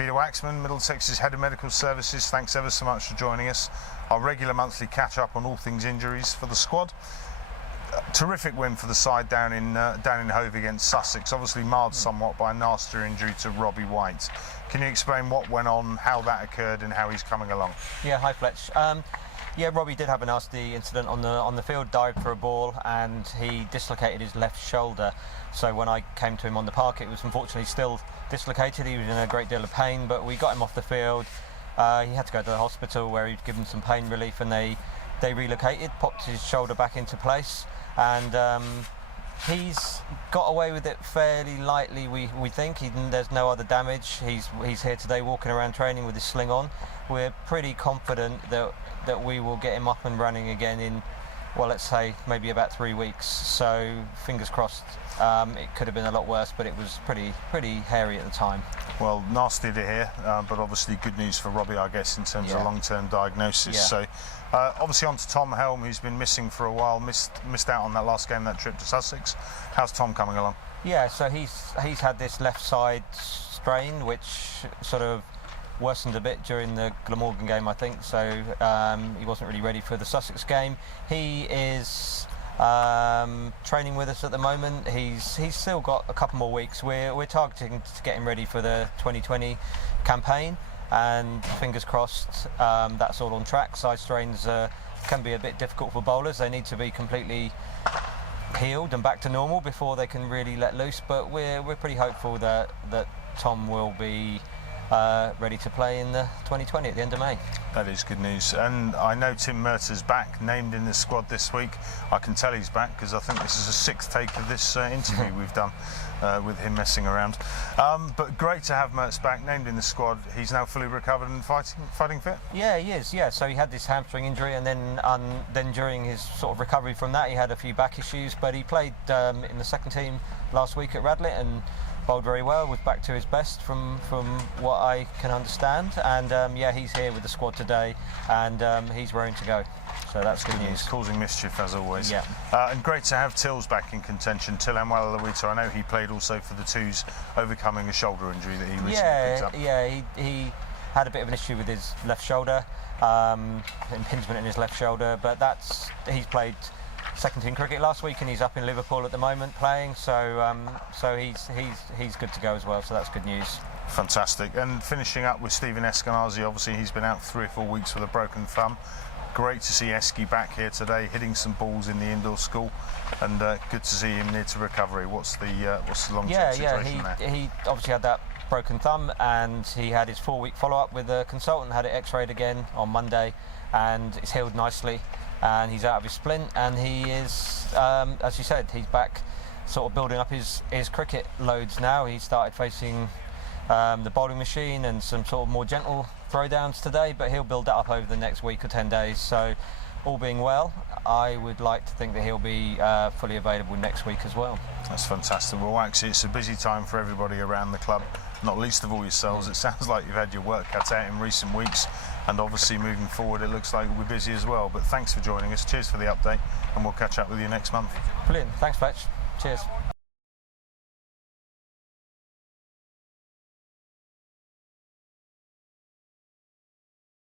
Peter Waxman, Middlesex's Head of Medical Services, thanks ever so much for joining us. Our regular monthly catch-up on all things injuries for the squad. Terrific win for the side down in Hove against Sussex, obviously marred somewhat by a nasty injury to Robbie White. Can you explain what went on, how that occurred and how he's coming along? Yeah, hi Fletch. Yeah, Robbie did have a nasty incident on the field, dived for a ball and he dislocated his left shoulder. So when I came to him on the park, it was unfortunately still dislocated. He was in a great deal of pain, but we got him off the field. He had to go to the hospital where he'd given some pain relief, and they relocated, popped his shoulder back into place, and he's got away with it fairly lightly, we think. There's no other damage. He's here today walking around training with his sling on. We're pretty confident that we will get him up and running again in, well, let's say maybe about 3 weeks. So fingers crossed. It could have been a lot worse, but it was pretty hairy at the time. Well, nasty to hear, but obviously good news for Robbie, I guess, in terms of long-term diagnosis. Yeah. So obviously on to Tom Helm, who's been missing for a while, missed out on that last game, that trip to Sussex. How's Tom coming along? Yeah, so he's had this left side strain, which sort of worsened a bit during the Glamorgan game, I think. So he wasn't really ready for the Sussex game. He is training with us at the moment. He's still got a couple more weeks. We're targeting to get him ready for the 2020 campaign, and fingers crossed that's all on track. Side strains can be a bit difficult for bowlers. They need to be completely healed and back to normal before they can really let loose, but we're pretty hopeful that Tom will be ready to play in the 2020 at the end of May. That is good news. And I know Tim Murtaugh's back, named in the squad this week. I can tell he's back because I think this is the 6th take of this interview we've done with him messing around. But great to have Mertz back, named in the squad. He's now fully recovered and fighting fit? Yeah, he is, yeah. So he had this hamstring injury, and then during his sort of recovery from that, he had a few back issues, but he played in the second team last week at Radlett and bowled very well, was back to his best from what I can understand, and yeah, he's here with the squad today, and he's raring to go, so that's good news. Causing mischief as always. Yeah. And great to have Tills back in contention. Till Amwala-Lawito, I know he played also for the Twos, overcoming a shoulder injury that he recently picked up. Yeah, he had a bit of an issue with his left shoulder, impingement in his left shoulder, but he's played second team cricket last week, and he's up in Liverpool at the moment playing, so he's good to go as well, so that's good news. Fantastic. And finishing up with Stephen Eskenazi, obviously he's been out 3 or 4 weeks with a broken thumb. Great to see Esky back here today, hitting some balls in the indoor school, and good to see him near to recovery. What's the long-term situation there? He obviously had that broken thumb, and he had his 4-week follow-up with a consultant, had it x-rayed again on Monday, and it's healed nicely. And he's out of his splint, and he is, as you said, he's back sort of building up his cricket loads now. He started facing the bowling machine and some sort of more gentle throwdowns today, but he'll build that up over the next week or 10 days. So all being well, I would like to think that he'll be fully available next week as well. That's fantastic. Well, actually, it's a busy time for everybody around the club, not least of all yourselves. It sounds like you've had your work cut out in recent weeks, and obviously moving forward it looks like we'll be busy as well. But thanks for joining us. Cheers for the update, and we'll catch up with you next month. Brilliant. Thanks, Fletch. Cheers.